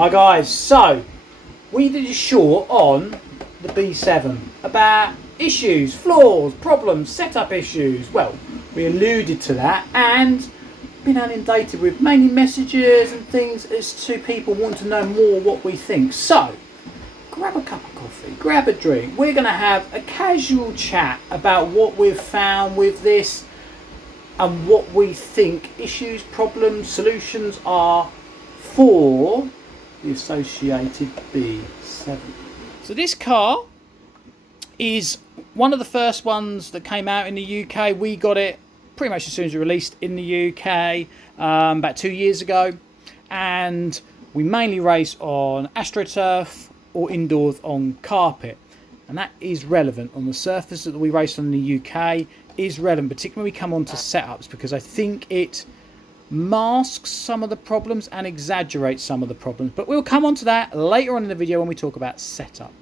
Hi guys, so we did a short on the B7 about issues, flaws, problems, setup issues. Well, we alluded to that and been inundated with mainly messages and things as to people want to know more what we think. So grab a cup of coffee, grab a drink. We're going to have a casual chat about what we've found with this and what we think issues, problems, solutions are for the associated B7. So this car is one of the first ones that came out in the UK. We got it pretty much as soon as it released in the UK about 2 years ago, and we mainly race on AstroTurf or indoors on carpet, and that is relevant on the surface that we race on in the UK is relevant, particularly when we come on to setups, because I think it masks some of the problems and exaggerates some of the problems, but we'll come on to that later on in the video when we talk about setup.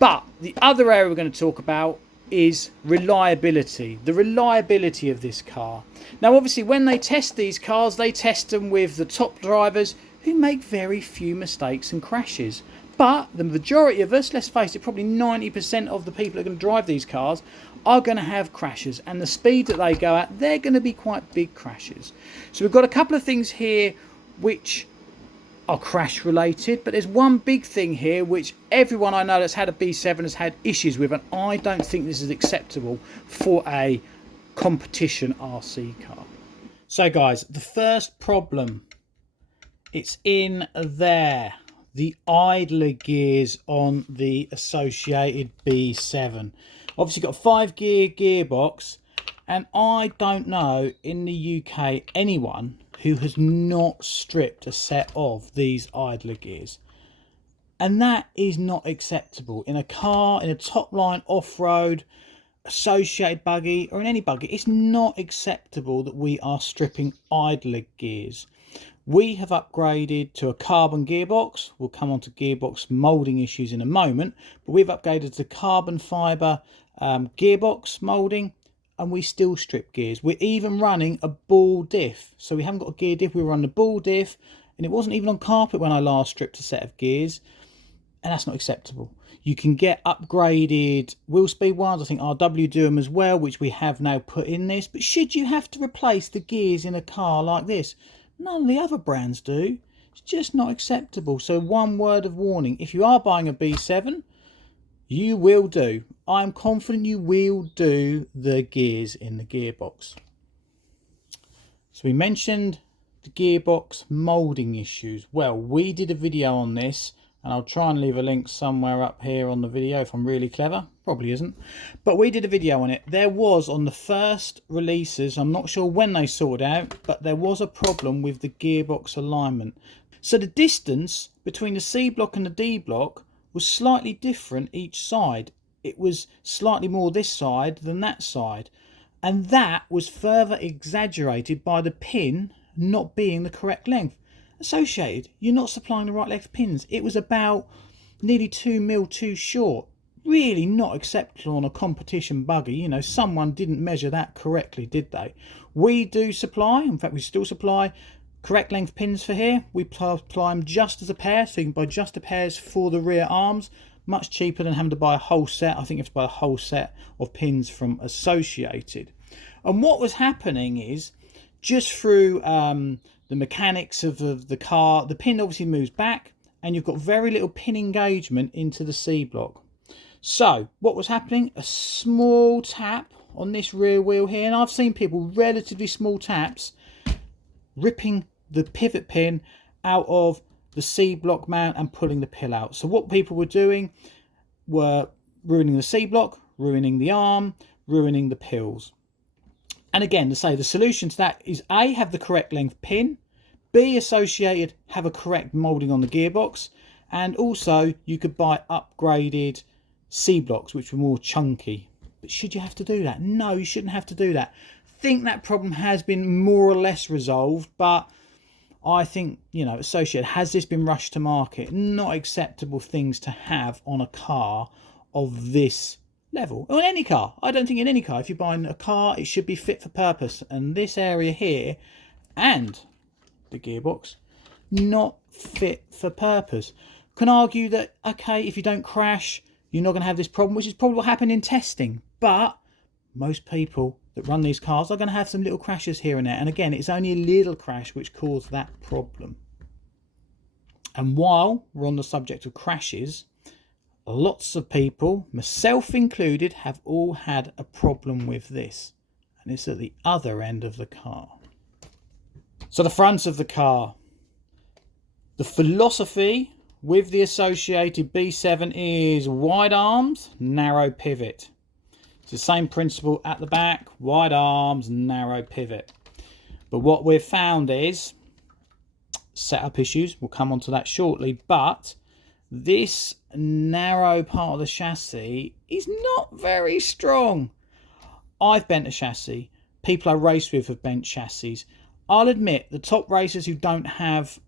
But the other area we're going to talk about is reliability, the reliability of this car. Now obviously when they test these cars, they test them with the top drivers who make very few mistakes and crashes. But the majority of us, let's face it, probably 90% of the people who are going to drive these cars are going to have crashes, and the speed that they go at, they're going to be quite big crashes. So we've got a couple of things here which are crash related, but there's one big thing here which everyone I know that's had a B7 has had issues with, and I don't think this is acceptable for a competition RC car. So guys, the first problem, it's in there. The idler gears on the associated B7. Obviously got a 5-gear gearbox, and I don't know in the UK anyone who has not stripped a set of these idler gears, and that is not acceptable in a car, in a top line off-road associated buggy or in any buggy. It's not acceptable that we are stripping idler gears. We have upgraded to a carbon gearbox. We'll come on to gearbox moulding issues in a moment, but we've upgraded to carbon fibre gearbox moulding, and we still strip gears. We're even running a ball diff. So we haven't got a gear diff, we were on the ball diff, and it wasn't even on carpet when I last stripped a set of gears, and that's not acceptable. You can get upgraded wheel speed ones. I think RW do them as well, which we have now put in this. But should you have to replace the gears in a car like this? None of the other brands do. It's just not acceptable. So one word of warning, if you are buying a B7, you will do. I'm confident you will do the gears in the gearbox. So we mentioned the gearbox moulding issues. Well, we did a video on this, and I'll try and leave a link somewhere up here on the video if I'm really clever. Probably isn't. But we did a video on it. There was, on the first releases, I'm not sure when they sorted out, but there was a problem with the gearbox alignment. So the distance between the C block and the D block was slightly different each side. It was slightly more this side than that side. And that was further exaggerated by the pin not being the correct length. Associated, you're not supplying the right length pins. It was about nearly 2mm too short. Really not acceptable on a competition buggy. You know, someone didn't measure that correctly, did they? We do supply, in fact we still supply correct length pins for here. We supply them just as a pair, so you can buy just the pairs for the rear arms. Much cheaper than having to buy a whole set. I think you have to buy a whole set of pins from Associated. And what was happening is, just through the mechanics of the car, the pin obviously moves back, and you've got very little pin engagement into the C block. So what was happening? A small tap on this rear wheel here, and I've seen people relatively small taps ripping the pivot pin out of the C block mount and pulling the pill out. So what people were doing were ruining the C block, ruining the arm, ruining the pills. And again, to say the solution to that is A, have the correct length pin, B, Associated, have a correct moulding on the gearbox, and also you could buy upgraded C blocks which were more chunky. But should you have to do that? No, you shouldn't have to do that. I think that problem has been more or less resolved, but I think, you know, Associated, has this been rushed to market? Not acceptable things to have on a car of this level, or in any car. I don't think in any car, if you're buying a car, it should be fit for purpose, and this area here and the gearbox not fit for purpose. Can argue that, okay, if you don't crash, you're not going to have this problem, which is probably what happened in testing. But most people that run these cars are going to have some little crashes here and there. And again, it's only a little crash which caused that problem. And while we're on the subject of crashes, lots of people, myself included, have all had a problem with this. And it's at the other end of the car. So the front of the car. The philosophy with the associated B7 is wide arms, narrow pivot. It's the same principle at the back, wide arms, narrow pivot. But what we've found is setup issues. We'll come on to that shortly. But this narrow part of the chassis is not very strong. I've bent a chassis. People I race with have bent chassis. I'll admit the top racers who don't have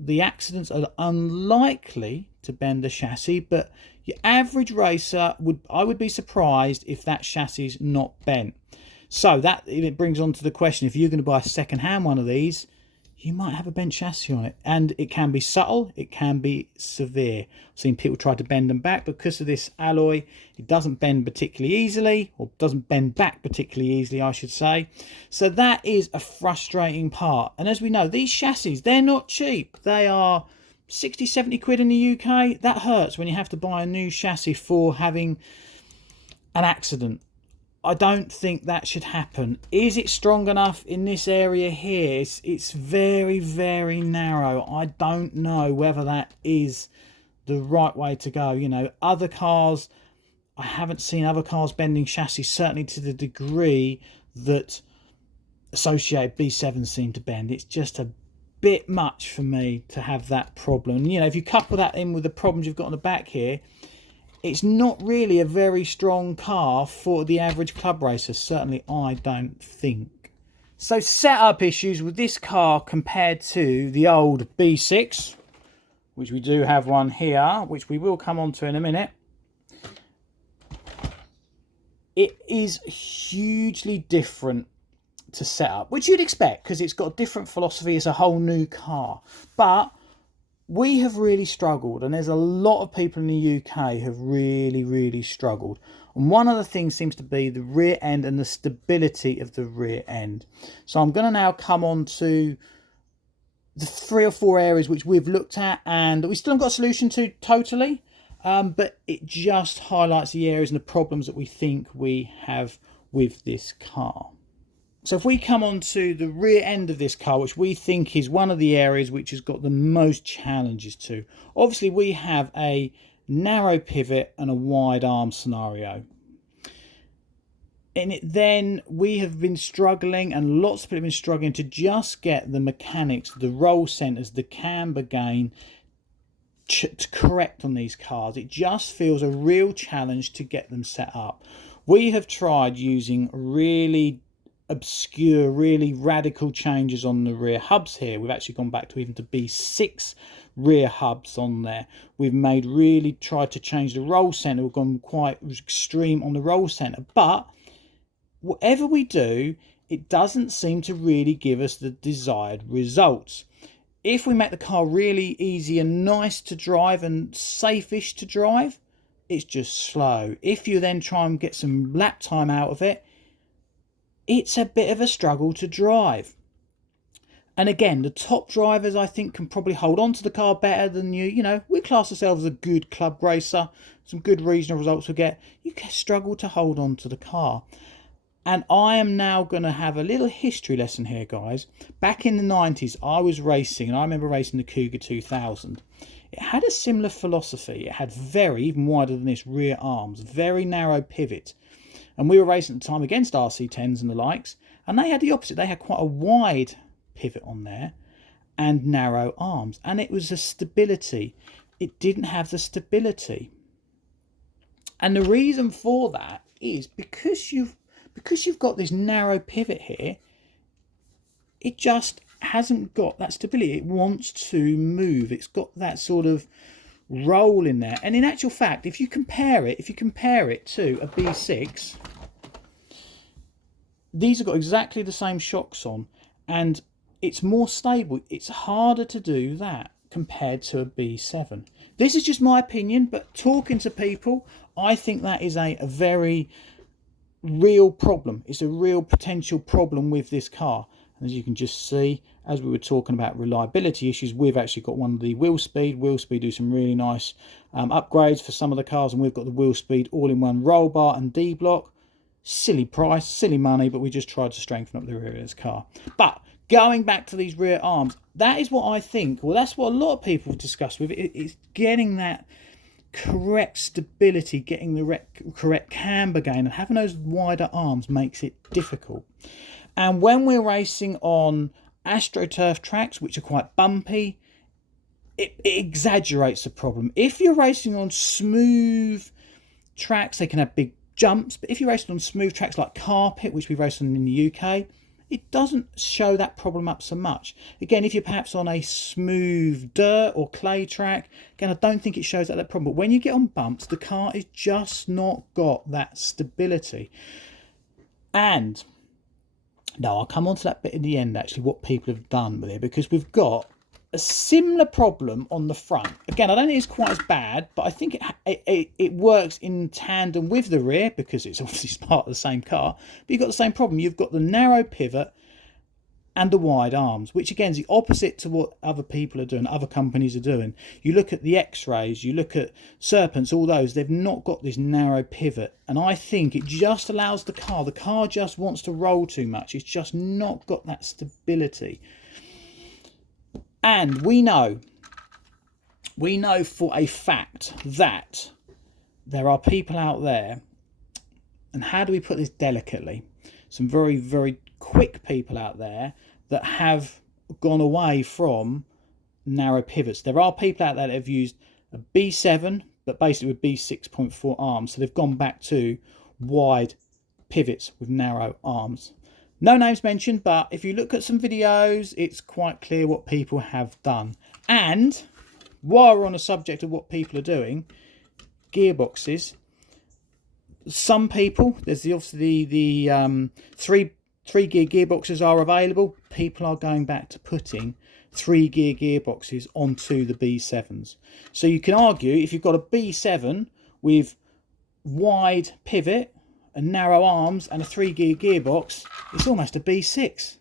the accidents are unlikely to bend the chassis, but your average racer I would be surprised if that chassis is not bent. So that it brings on to the question, if you're going to buy a second-hand one of these, you might have a bent chassis on it, and it can be subtle, it can be severe. I've seen people try to bend them back. Because of this alloy, it doesn't bend particularly easily, or doesn't bend back particularly easily, I should say. So that is a frustrating part. And as we know, these chassis, they're not cheap. They are 60, 70 quid in the UK. That hurts when you have to buy a new chassis for having an accident. I don't think that should happen. Is it strong enough in this area here? It's very, very narrow. I don't know whether that is the right way to go. You know, other cars, I haven't seen other cars bending chassis, certainly to the degree that associated B7s seem to bend. It's just a bit much for me to have that problem. You know, if you couple that in with the problems you've got on the back here, it's not really a very strong car for the average club racer. Certainly, I don't think. So, setup issues with this car compared to the old B6, which we do have one here, which we will come on to in a minute. It is hugely different to setup, which you'd expect because it's got a different philosophy. It's a whole new car. But we have really struggled, and there's a lot of people in the UK have really struggled. And one of the things seems to be the rear end and the stability of the rear end. So I'm going to now come on to the 3 or 4 areas which we've looked at, and we still haven't got a solution to totally, but it just highlights the areas and the problems that we think we have with this car. So if we come on to the rear end of this car, which we think is one of the areas which has got the most challenges to. Obviously, we have a narrow pivot and a wide arm scenario. In it, then we have been struggling, and lots of people have been struggling to just get the mechanics, the roll centers, the camber gain to correct on these cars. It just feels a real challenge to get them set up. We have tried using really obscure, really radical changes on the rear hubs here. We've actually gone back to even to B6 rear hubs on there. We've tried to change the roll center. We've gone quite extreme on the roll center, but whatever we do, it doesn't seem to really give us the desired results. If we make the car really easy and nice to drive and safe-ish to drive, it's just slow. If you then try and get some lap time out of it, it's a bit of a struggle to drive. And again, the top drivers, I think, can probably hold on to the car better than you. You know, we class ourselves as a good club racer. Some good regional results we get. You can struggle to hold on to the car. And I am now going to have a little history lesson here, guys. Back in the 90s, I was racing, and I remember racing the Cougar 2000. It had a similar philosophy. It had even wider than this, rear arms, very narrow pivot. And we were racing at the time against RC10s and the likes, and they had the opposite. They had quite a wide pivot on there and narrow arms, and it was the stability. It didn't have the stability. And the reason for that is because you've got this narrow pivot here, it just hasn't got that stability. It wants to move. It's got that sort of roll in there. And in actual fact, if you compare it to a B6, these have got exactly the same shocks on, and it's more stable. It's harder to do that compared to a B7. This is just my opinion, but talking to people, I think that is a very real problem. It's a real potential problem with this car. And as you can just see, as we were talking about reliability issues, we've actually got one of the wheel speed do some really nice upgrades for some of the cars, and we've got the wheel speed all-in-one roll bar and D block. Silly price, silly money, but we just tried to strengthen up the rear of this car. But going back to these rear arms, that is what I think, well, that's what a lot of people discuss with it. It's getting that correct stability, getting the correct camber gain, and having those wider arms makes it difficult. And when we're racing on AstroTurf tracks, which are quite bumpy, it exaggerates the problem. If you're racing on smooth tracks, they can have big jumps, but if you're racing on smooth tracks like carpet, which we race on in the UK, it doesn't show that problem up so much. Again, if you're perhaps on a smooth dirt or clay track, again, I don't think it shows that problem. But when you get on bumps, the car is just not got that stability. And now I'll come on to that bit in the end, actually, what people have done with it, because we've got a similar problem on the front. Again, I don't think it's quite as bad, but I think it works in tandem with the rear, because it's obviously part of the same car. But you've got the same problem. You've got the narrow pivot and the wide arms, which again is the opposite to what other people are doing, other companies are doing. You look at the X-Rays, you look at Serpents, all those, they've not got this narrow pivot. And I think it just allows the car just wants to roll too much. It's just not got that stability. And we know for a fact that there are people out there, and how do we put this delicately? Some very, very quick people out there that have gone away from narrow pivots. There are people out there that have used a B7, but basically with B6.4 arms. So they've gone back to wide pivots with narrow arms. No names mentioned, but if you look at some videos, it's quite clear what people have done. And while we're on the subject of what people are doing, gearboxes, some people, there's obviously the three-gear gearboxes are available. People are going back to putting 3-gear gearboxes onto the B7s. So you can argue, if you've got a B7 with wide pivot and narrow arms and a 3-gear gearbox, it's almost a B6.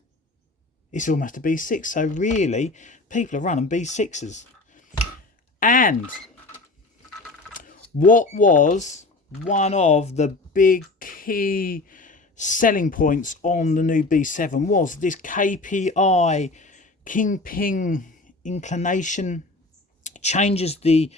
It's almost a B6. So really, people are running B6s. And what was one of the big key selling points on the new B7 was this KPI kingpin inclination. Changes the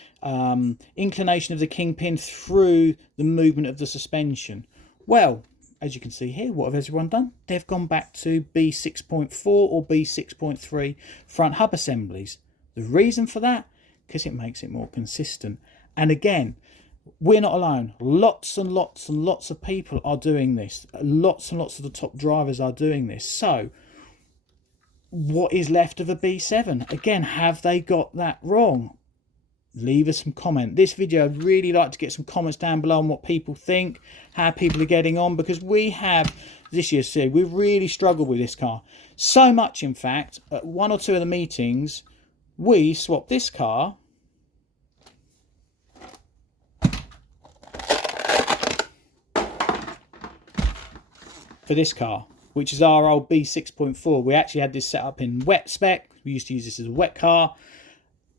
inclination of the kingpin through the movement of the suspension. Well, as you can see here, what have everyone done? They've gone back to B6.4 or B6.3 front hub assemblies. The reason for that? Because it makes it more consistent. And again, we're not alone. Lots and lots and lots of people are doing this. Lots and lots of the top drivers are doing this. So what is left of a B7? Again, have they got that wrong? Leave us some comment. This video, I'd really like to get some comments down below on what people think, how people are getting on, because we have this year, see, we've really struggled with this car. So much, in fact, at one or two of the meetings, we swapped this car for this car, which is our old B6.4. We actually had this set up in wet spec. We used to use this as a wet car.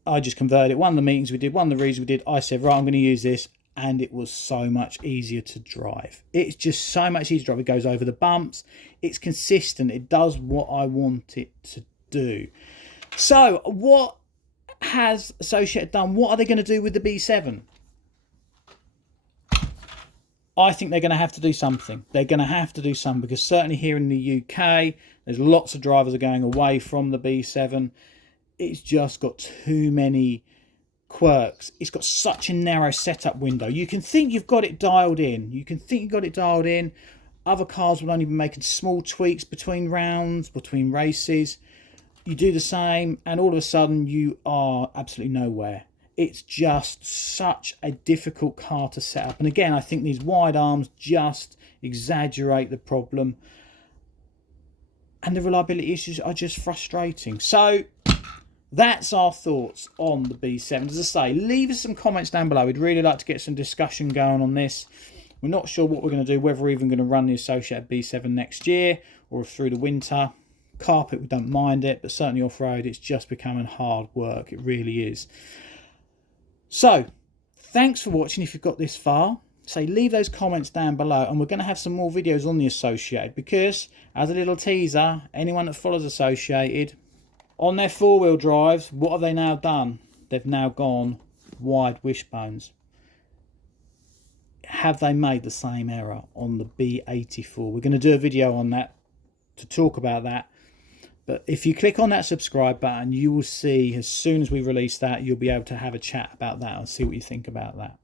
I just converted it. One of the meetings we did, one of the reasons we did, I said, right, I'm going to use this. And it was so much easier to drive. It's just so much easier to drive. It goes over the bumps. It's consistent. It does what I want it to do. So what has Associated done? What are they going to do with the B7? I think they're going to have to do something. They're going to have to do something, because certainly here in the UK, there's lots of drivers are going away from the B7. It's just got too many quirks. It's got such a narrow setup window. You can think you've got it dialed in. You can think you've got it dialed in. Other cars will only be making small tweaks between rounds, between races. You do the same, and all of a sudden you are absolutely nowhere. It's just such a difficult car to set up. And again, I think these wide arms just exaggerate the problem. and the reliability issues are just frustrating. So that's our thoughts on the B7. As I say, leave us some comments down below. We'd really like to get some discussion going on this. We're not sure what we're going to do, whether we're even going to run the associated B7 next year or through the winter. Carpet, we don't mind it, but certainly off-road, it's just becoming hard work. It really is. So, thanks for watching if you've got this far. Say, leave those comments down below, and we're going to have some more videos on the Associated, because, as a little teaser, anyone that follows Associated, on their four-wheel drives, what have they now done? They've now gone wide wishbones. Have they made the same error on the B84? We're going to do a video on that to talk about that. But if you click on that subscribe button, you will see as soon as we release that, you'll be able to have a chat about that and see what you think about that.